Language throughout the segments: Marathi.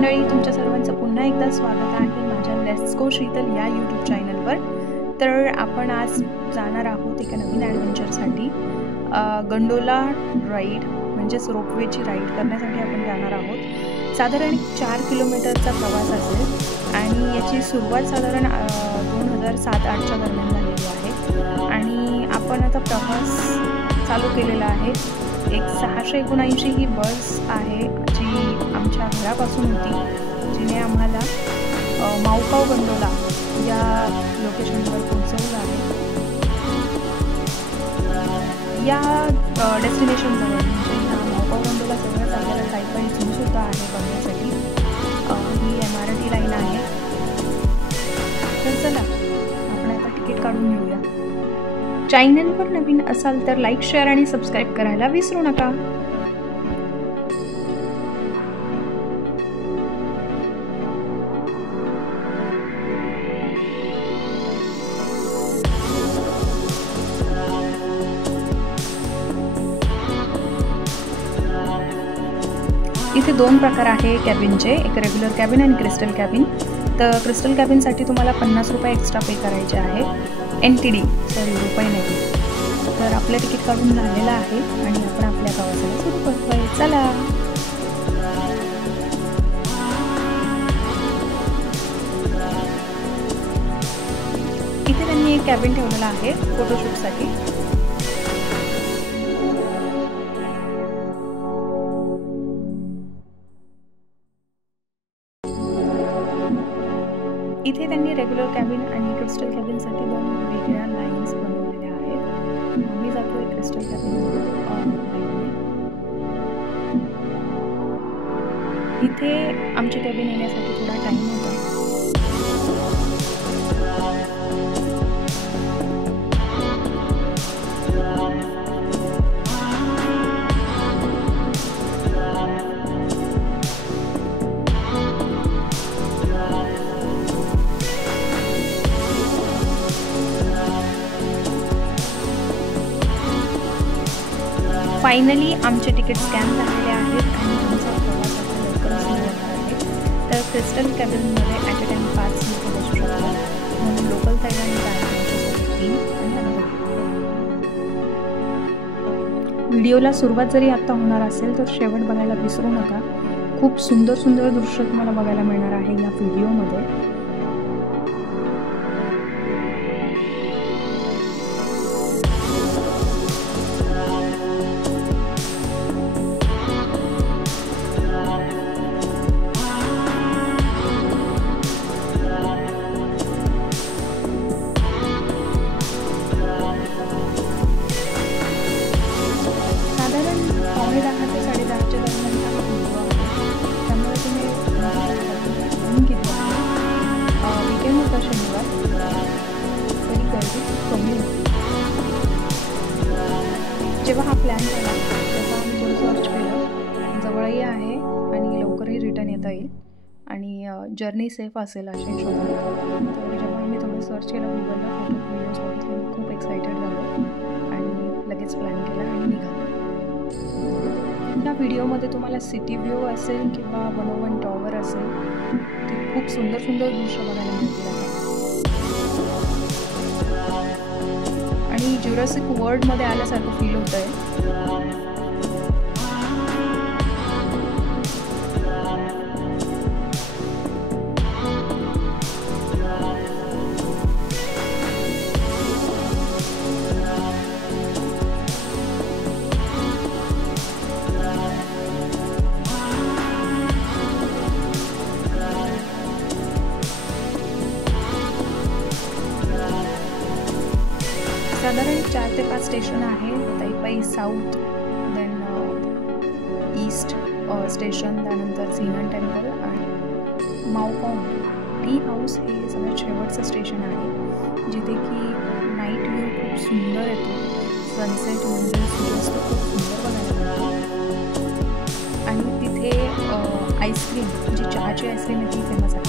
मंडळी, तुमच्या सर्वांचं पुन्हा एकदा स्वागत आहे माझ्या लेट्स गो शीतल या यूट्यूब चॅनलवर। तर आपण आज जाणार आहोत एका नवीन ॲडव्हेंचरसाठी। गंडोला राईड म्हणजेच रोपवेची राईड करण्यासाठी आपण जाणार आहोत। साधारण 4 किलोमीटरचा प्रवास असेल आणि याची सुरुवात साधारण 2007-08च्या दरम्यान झालेली आहे आणि आपण आता प्रवास चालू केलेला आहे। एक 679 ही बस आहे जी आमच्या घरापासून होती, जिने आम्हाला माऊकाव गंडोला या लोकेशनवर पोहोचवलं आहे। या डेस्टिनेशनजवळ म्हणजे ह्या माऊकाव गंडोला जवळच आपल्याला ताईपाई झू सुद्धा आहे बघण्यासाठी। ही MRT लाईन आहे। तर चला आपण आता तिकीट काढून घेऊया। चॅनलवर नवीन असाल तर लाईक, शेअर आणि सबस्क्राईब करायला विसरू नका। इथे 2 प्रकार आहे कॅबिनचे, एक रेग्युलर कॅबिन आणि क्रिस्टल कॅबिन। तर क्रिस्टल कॅबिनसाठी तुम्हाला 50 रुपये एक्स्ट्रा पे करायचे आहे, NTD सॉरी रुपये नाही। तर आपलं तिकीट काढून झालेलं आहे आणि आपण आपल्या प्रवासाला सुरू करतोय। चला इथे त्यांनी एक कॅबिन ठेवलेला आहे फोटोशूटसाठी। इथे त्यांनी रेग्युलर कॅबिन आणि क्रिस्टल कॅबिनसाठी 2 वेगळ्या लाईन्स बनवलेल्या आहेत। मी जातोय क्रिस्टल कॅबिन इथे आमची कॅबिन येण्यासाठी थोडा टाइम होता। फायनली आमचे तिकीट स्कॅन झालेले आहेत आणि आमचा प्रवास आता लवकरच सुरू होणार आहे। तर क्रिस्टल कॅबिनमध्ये ॲट अ टाइम 5 लोक बसू शकतात, म्हणून लोकल साईडने जायचं 3 आणि व्हिडिओला सुरुवात जरी आत्ता होणार असेल तर शेवट बघायला विसरू नका। खूप सुंदर सुंदर दृश्य तुम्हाला बघायला मिळणार आहे या व्हिडिओमध्ये। जेव्हा हा प्लॅन झाला तेव्हा आम्ही थोडं सर्च केलं, जवळही आहे आणि लवकरही रिटर्न येता येईल आणि जर्नी सेफ असेल अशा हिशोबाने। तर जेव्हा मी थोडं सर्च केलं गुगलला, फोटो व्हिडिओज बघितले, मी खूप एक्सायटेड झालो आणि लगेच प्लॅन केला आणि निघालो। या व्हिडिओमध्ये तुम्हाला सिटी व्ह्यू असेल किंवा 101 टॉवर असेल, ते खूप सुंदर सुंदर दृश्य बघायला मिळतील आणि ज्युरासिक वर्ल्डमध्ये आल्यासारखं फील होतंय। साधारण 4 ते 5 स्टेशन आहे। ताईपाई साऊथ, देन ईस्ट स्टेशन, त्यानंतर झीनन टेम्पल आणि माऊकाव टी हाऊस हे सगळ्यात शेवटचं स्टेशन आहे, जिथे की नाईट व्ह्यू खूप सुंदर येतो। सनसेट म्हणजे सूर्यास्त खूप सुंदर बघायला मिळतो आणि तिथे आईस्क्रीम जी चहाची आईस्क्रीम आहे ती फेमस आहे।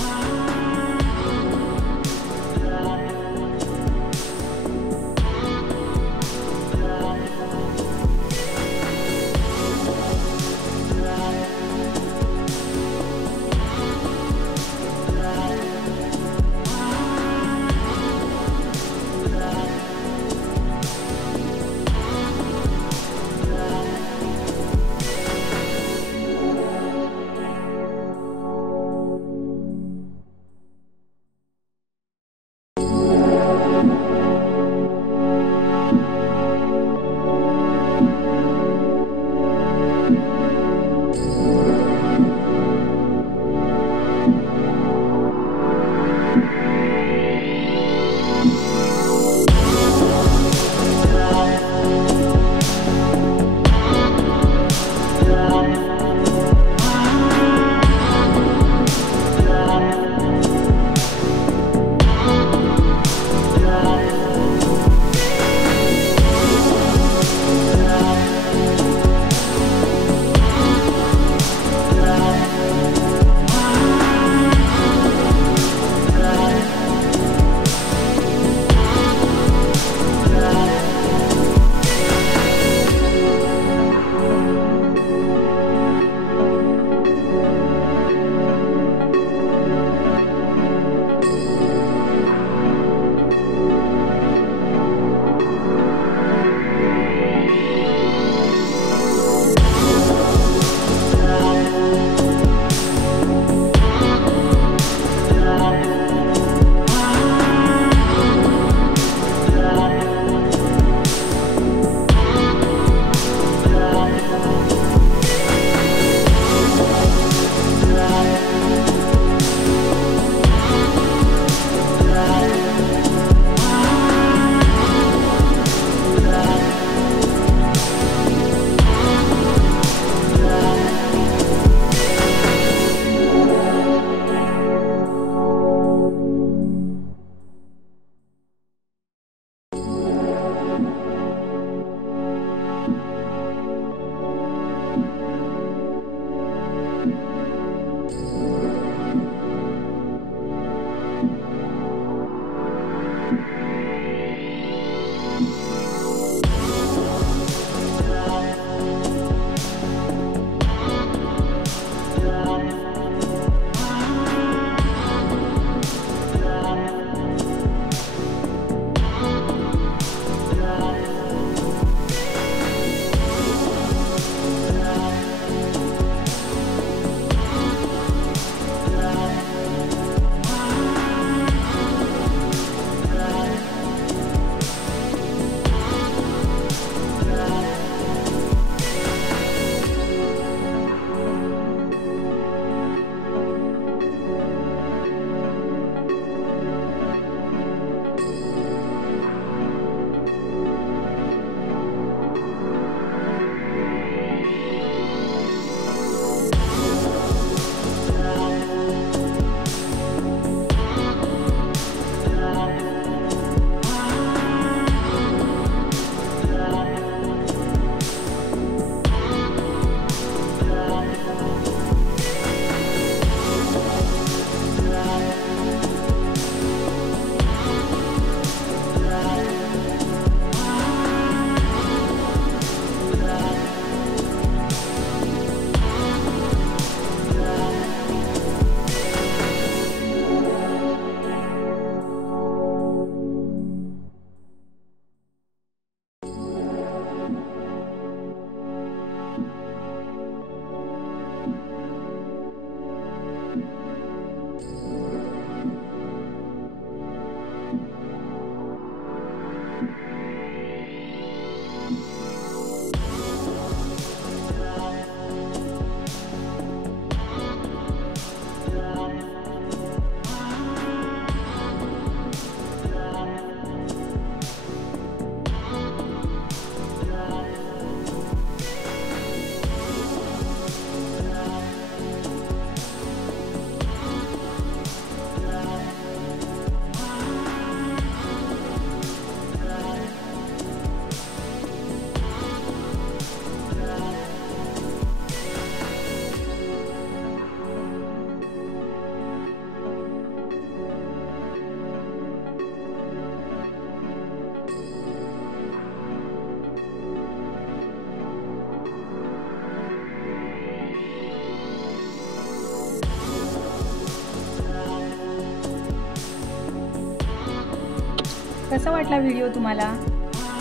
कसा वाटला व्हिडिओ तुम्हाला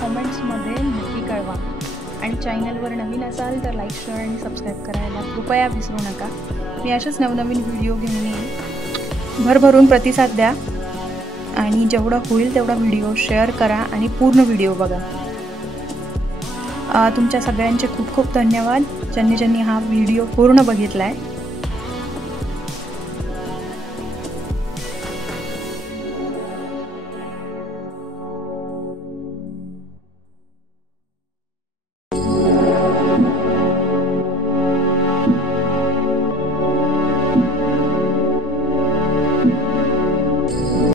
कमेंट्समध्ये नक्की कळवा आणि चॅनलवर नवीन असाल तर लाईक, शेअर आणि सबस्क्राईब करायला कृपया विसरू नका. मी अशाच नवनवीन व्हिडिओ घेऊन येईन. भरभरून प्रतिसाद द्या आणि जेवढं होईल तेवढा व्हिडिओ शेअर करा आणि पूर्ण व्हिडिओ बघा. तुमच्या सगळ्यांचे खूप खूप धन्यवाद ज्यांनी हा व्हिडिओ पूर्ण बघितला आहे.